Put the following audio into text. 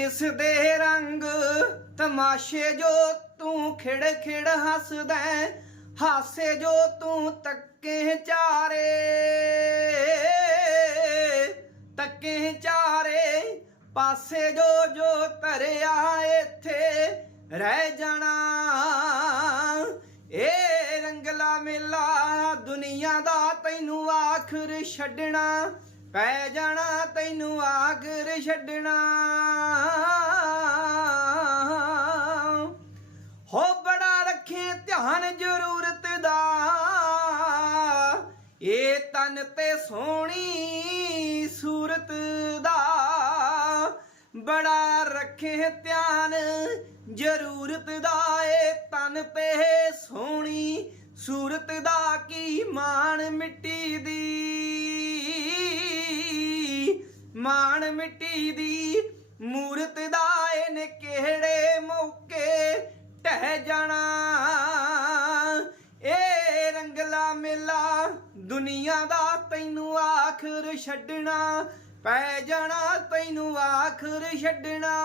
ਦਿਸਦੇ ਰੰਗ ਤਮਾਸ਼ੇ ਜੋ ਤੂੰ ਖਿੜ ਖਿੜ ਹੱਸਦਾ ਹੈ, ਹਾਸੇ ਜੋ ਤੂੰ ਤੱਕੇ ਚਾਰੇ। ਤੱਕੇ ਚਾਰੇ ਪਾਸੇ ਜੋ ਜੋ ਧਰਿਆ ਇੱਥੇ ਰਹਿ ਜਾਣਾ। ਏ ਰੰਗਲਾ ਮੇਲਾ ਦੁਨੀਆ ਦਾ ਤੈਨੂੰ ਆਖਰ ਛੱਡਣਾ ਪੈ ਜਾਣਾ ਤੈਨੂੰ ਆਖਰ ਛੱਡਣਾ। ਹੋ ਬੜਾ ਰੱਖੇ ਧਿਆਨ ਜ਼ਰੂਰਤ ਦਾ। ਇਹ ਤਨ ਤੇ ਸੋਹਣੀ ਸੂਰਤ ਦਾ। ਬੜਾ ਰੱਖੇ ਧਿਆਨ ਜ਼ਰੂਰਤ ਦਾ। ਏ ਤਨ ਤੇ ਸੋਹਣੀ ਸੂਰਤ ਦਾ। ਕੀ ਮਾਣ ਮਿੱਟੀ ਦੀ ਮਾਣ ਮਿੱਟੀ ਦੀ ਮੂਰਤ ਦਾ ਇਹਨੇ ਕਿਹੜੇ ਮੌਕੇ ਟਹਿ ਜਾਣਾ? ਏ ਰੰਗਲਾ ਮੇਲਾ, ਦੁਨੀਆ ਦਾ ਤੈਨੂੰ ਆਖਰ ਛੱਡਣਾ, ਪੈ ਜਾਣਾ ਤੈਨੂੰ ਆਖਰ ਛੱਡਣਾ।